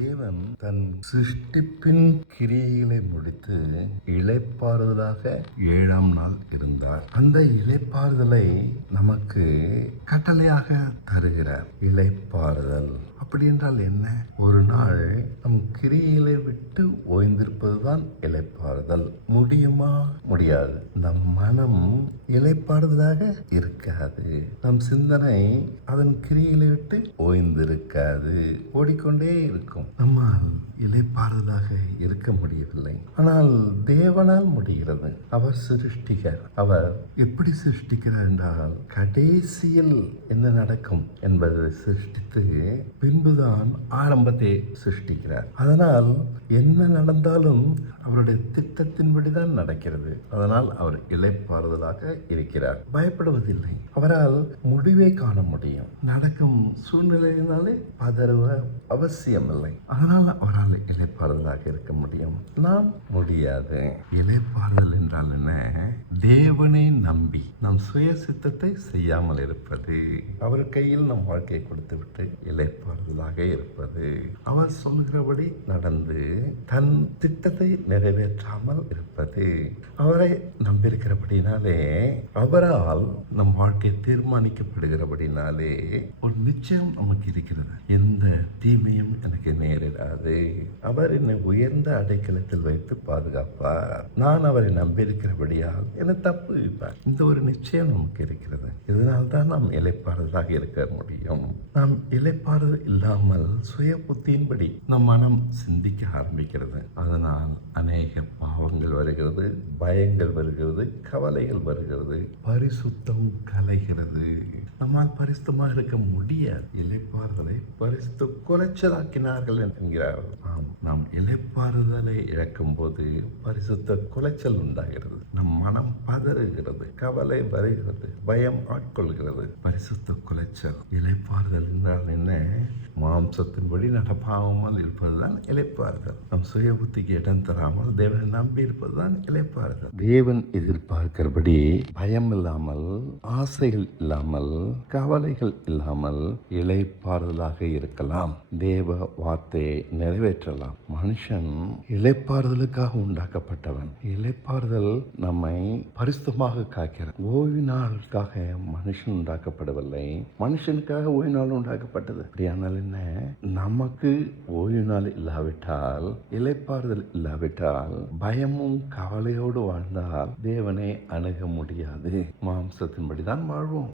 தேவன் தன் சிருஷ்டிப்பின் கிரியைகளை முடித்து இளைப்பாறுதலாக 7ஆம் நாள் இருந்தார். அந்த இளைப்பாறுதலை நமக்கு கட்டளையாக தருகிறார். இளைப்பாறுதல் அப்படி என்றால் என்ன? ஒரு நாள் நம் கிரியைகளை விட்டு ஓய்ந்திருப்பதுதான் இளைப்பாறுதல். முடியுமா? முடியாது. நம் மனம் இளைப்பாறுதலாக இருக்காது. நம் சிந்தனை அதன் கிரியைகளை விட்டு ஓய்ந்திருக்காது, ஓடிக்கொண்டே இருக்கும். நம்மால் இளைப்பாறுதலாக இருக்க முடியவில்லை. ஆனால் தேவனால் முடிகிறது. அவர் சிருஷ்டிக்கிறார். அவர் எப்படி சிருஷ்டிக்கிறார் என்றால், கடைசியில் என்ன நடக்கும் என்பதை சிருஷ்டித்து பின்புதான் ஆரம்பத்தை சிருஷ்டிக்கிறார். அதனால் என்ன நடந்தாலும் அவருடைய திட்டத்தின்படிதான் நடக்கிறது. அதனால் அவர் இளைப்பாறுதலாக இருக்கிறார். பயப்படுவதில்லை. அவரால் முடிவை காண முடியும். நடக்கும் சூழ்நிலையினாலே பதறுவ அவசியமில்லை. அதனால் அவரால் இளைப்பாறுதலாக இருக்க முடியும். நாம் முடியாது. இளைப்பாறுதல் என்றால் என்ன? தேவனை நம்பி நம் சுய சித்தத்தை செய்யாமல் இருப்பது. அவர் கையில் நம் வாழ்க்கையை கொடுத்துவிட்டு இளைப்பாறுதலாக இருப்பது. அவர் சொல்கிறபடி நடந்து தன் திட்டத்தை நிறைவேற்றாமல் இருப்பது. அவரை நம்பியிருக்கிறபடினாலே, அவரால் நம் வாழ்க்கை தீர்மானிக்கப்படுகிறபடினாலே ஒரு நிச்சயம் நமக்கு இருக்கிறது. எந்த தீமையும் எனக்கு நேரிடாது. அவர் என்னை உயர்ந்த அடைக்கலத்தில் வைத்து பாதுகாப்பார். நான் அவரை நம்பியிருக்கிறபடியால் என்னை தப்பு வைப்பார். இந்த ஒரு நிச்சயம் நமக்கு இருக்கிறது. இதனால் தான் நாம் இளைப்பாறுதலாக இருக்க முடியும். நாம் இளைப்பாறுதல் இல்லாமல் சுய புத்தியின்படி நம் மனம் சிந்திக்க ஆரம்பிக்கிறது. அதனால் அநேக பாவங்கள் வருகிறது, பயங்கள் வருகிறது, கவலைகள் வருகிறது, பரிசுத்தம் கலைகிறது. நம்மால் பரிசுத்தமாக இருக்க முடியாது. இளைப்பாறுதலை பரிசுத்த குலைச்சலாக்கினார்கள் என்கிறார்கள். நாம் இளைப்பாறுதலை இழக்கும் போது பரிசுத்த குலைச்சல் உண்டாகிறது. நம் மனம் பதறுகிறது, கவலை வருகிறது, பயம் ஆட்கொள்கிறது. பரிசுத்த குலைச்சல். இளைப்பாறுதல் என்றால் என்ன? மாம்சத்தின்படி நடப்பாமல் இருப்பதுதான் இளைப்பாறுதல். நம் சுய புத்திக்கு இடம் தராமல் தேவனை நம்பி இருப்பதுதான் இளைப்பாறுதல். தேவன் எதிர்பார்க்கிறபடி பயம் இல்லாமல், ஆசைகள் இல்லாமல், கவலைகள் இல்லாமல் இளைப்பாறுதலாக இருக்கலாம். தேவ வார்த்தையை நிறைவேற்றலாம். மனுஷன் இளைப்பாறுதலுக்காக உண்டாக்கப்பட்டவன். இளைப்பாறுதல் நம்மை பரிசுத்தமாக காக்கிறது. ஓய்வு நாளுக்காக மனுஷன் உண்டாக்கப்படவில்லை, மனுஷனுக்காக ஓய்வு நாள் உண்டாக்கப்பட்டது. அப்படியானால் என்ன? நமக்கு ஓய்வு நாள் இல்லாவிட்டால், இளைப்பாறுதல் இல்லாவிட்டால், பயமும் கவலையோடு வாழ்ந்தால் தேவனை அணுக முடியாது. மாம்சத்தின்படிதான் வாழ்வோம்.